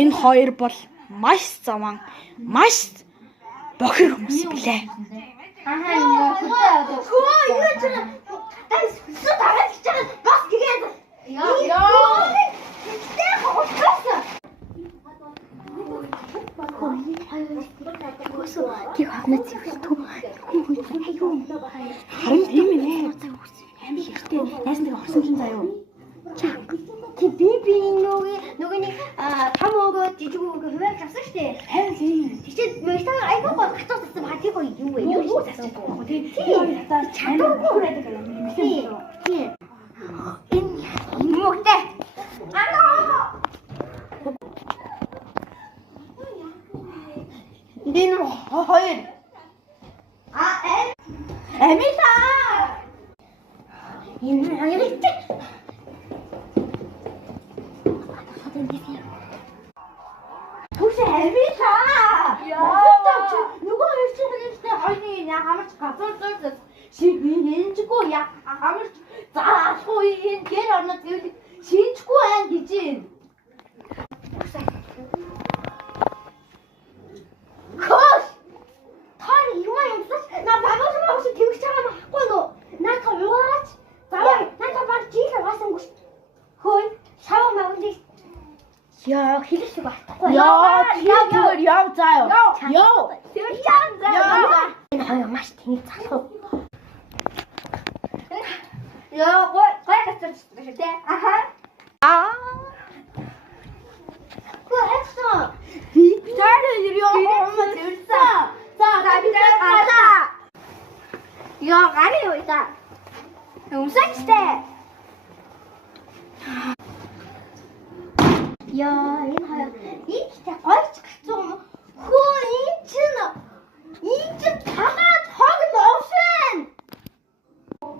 Энэ хоёр бол маш заван, маш бохир хүмүүс билээ. Тийг хавнаа зэвэлтүү. Харин тийм ээ. Амар хэрэгтэй. Найс нэг орсон чинь заяа. Тэг би нөгөөний том өгөө жижиг өгөө хувааж авсан шүү дээ. Харин тийм. Тэгчээд мөртөө айгүй гол гацсан гэсэн хатиг гоё юу вэ? Юу Тийм. Чадваргүй байдаг юм. Тийм. Энэ мөгтэй. Энэ хоёр. Амиса. Энэ хоёртой. Түши амиса. Нөгөө хоёр чинь хэлэхдээ хоёрын яа хамарч газар зурдаг. Шиг нэнжгүй яа хамарч заахгүй энэ гэр орнод гэвэл шинжгүй айн гэж юм. Кош! Таар юу юмсаж на багш тэгж байгаа байхгүй нөө. Наата юугаач? Заваа наата баг жийлээ басангүй. Хөөе, шаваа магнди. Яа, хэлэх үг байхгүй. Яв заяа. Яв. Тэрчэн заа. Энэ хоёр маш тэнийг залах. Яа, гой гацчих шүү дээ. Аха. Хөөе, Би таараа ёо тэрсэн. За, габитаа гата. яа, гари юу та? Өмсөжтэй. Яа, энэ хоёр ихтэй гойч гацсан юм. Хөө, энэ чинь тагаад хог новшин.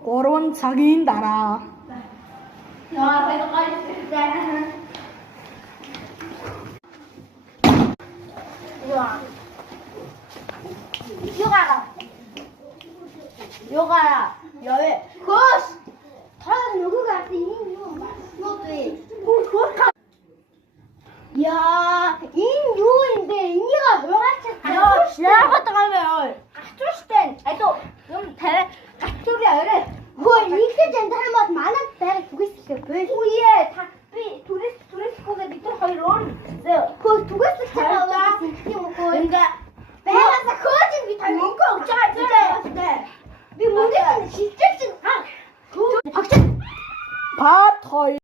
3 цагийн дараа. Яа, энэ гойчтэй. Яа. Югара.